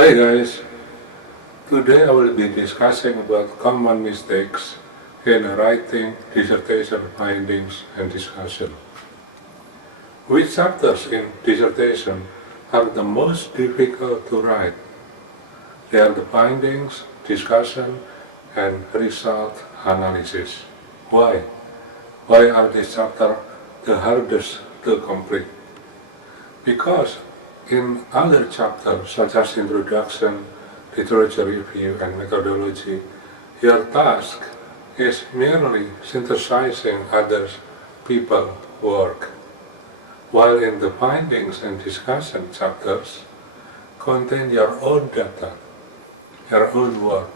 Hi guys, today I will be discussing about common mistakes in writing dissertation findings and discussion. Which chapters in dissertation are the most difficult to write? They are the findings, discussion, and result analysis. Why? Why are these chapters the hardest to complete? Because in other chapters such as introduction, literature review, and methodology, your task is merely synthesizing other people's work, while in the findings and discussion chapters contain your own data, your own work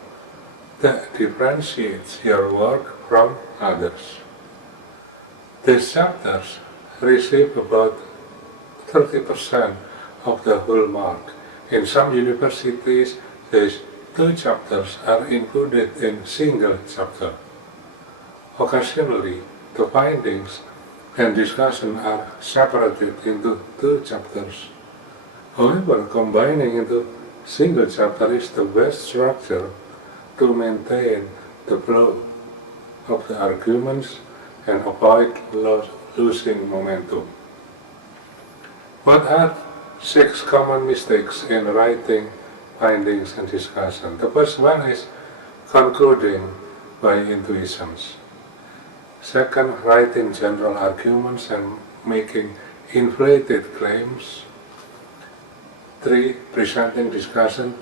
that differentiates your work from others. These chapters receive about 30% of the whole mark. In some universities, these two chapters are included in single chapter. Occasionally, the findings and discussion are separated into two chapters. However, combining into single chapter is the best structure to maintain the flow of the arguments and avoid losing momentum. What are 6 common mistakes in writing findings and discussion? The first one is concluding by intuitions. Second, writing general arguments and making inflated claims. 3, presenting discussion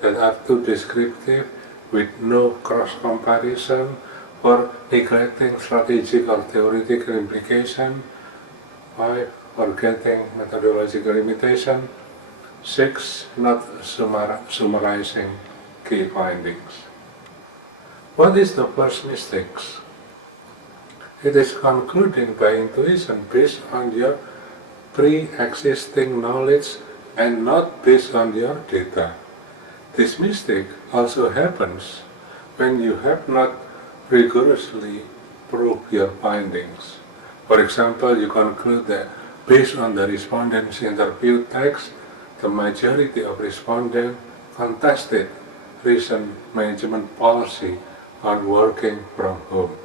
that are too descriptive with no cross-comparison or neglecting strategic or theoretical implication. 5, forgetting methodological limitation. 6, not summarizing key findings. What is the first mistake? It is concluding by intuition based on your pre-existing knowledge and not based on your data. This mistake also happens when you have not rigorously proved your findings. For example, you conclude that based on the respondents' interview text, the majority of respondents contested recent management policy on working from home.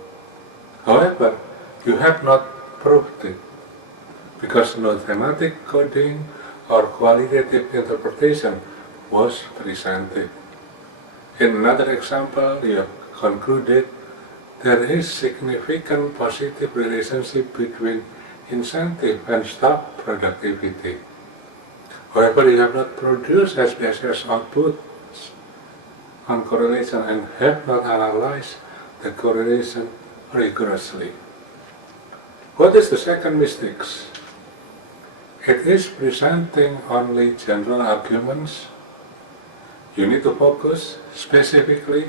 However, you have not proved it because no thematic coding or qualitative interpretation was presented. In another example, you have concluded there is significant positive relationship between incentive and staff productivity. However, you have not produced SPSS outputs on correlation and have not analyzed the correlation rigorously. What is the second mistake? It is presenting only general arguments. You need to focus specifically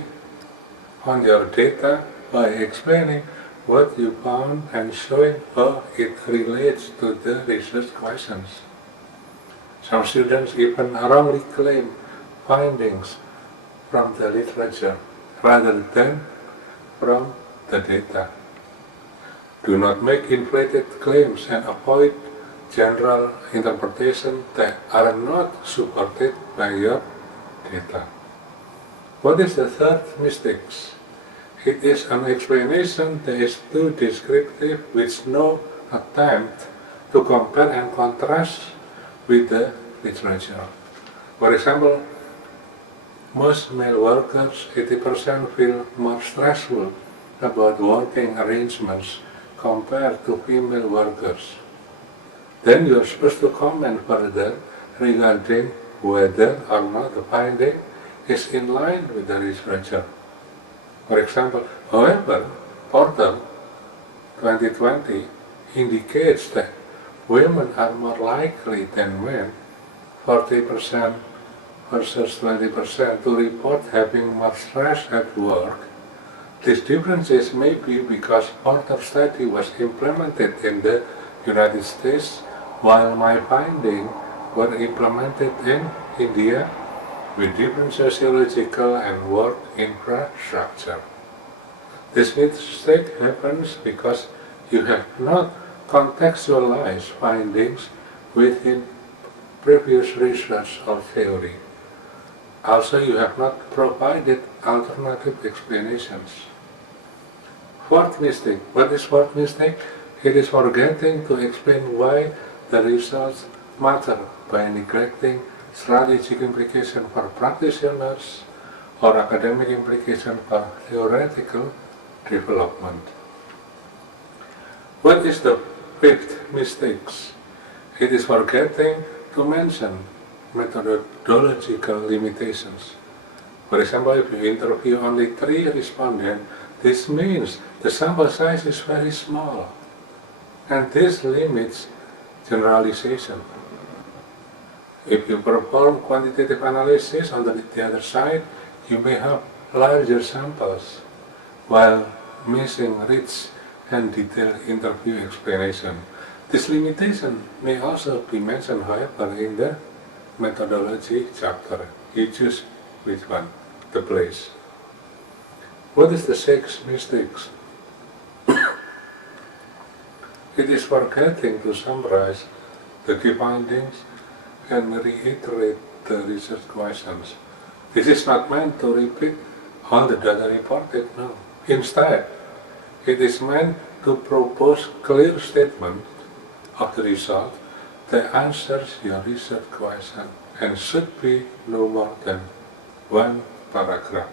on your data by explaining what you found and showing how it relates to the research questions. Some students even wrongly claim findings from the literature rather than from the data. Do not make inflated claims and avoid general interpretation that are not supported by your data. What is the third mistake? It is an explanation that is too descriptive with no attempt to compare and contrast with the literature. For example, most male workers, 80%, feel more stressful about working arrangements compared to female workers. Then you are supposed to comment further regarding whether or not the finding is in line with the literature. For example, however, Porter 2020 indicates that women are more likely than men, 40% versus 20%, to report having more stress at work. These differences may be because Porter's study was implemented in the United States, while my findings were implemented in India with different sociological and work infrastructure. This mistake happens because you have not contextualized findings within previous research or theory. Also, you have not provided alternative explanations. Fourth mistake. What is fourth mistake? It is forgetting to explain why the results matter by neglecting strategic implication for practitioners or academic implication for theoretical development. What is the fifth mistake? It is forgetting to mention methodological limitations. For example, if you interview only 3 respondents, this means the sample size is very small, and this limits generalization. If you perform quantitative analysis on the other side, you may have larger samples while missing rich and detailed interview explanation. This limitation may also be mentioned, however, in the methodology chapter. You choose which one, the place. What is the sixth mistake? It is forgetting to summarize the key findings and reiterate the research questions. This is not meant to repeat all the data reported, no. Instead, it is meant to propose clear statement of the result that answers your research question and should be no more than 1 paragraph.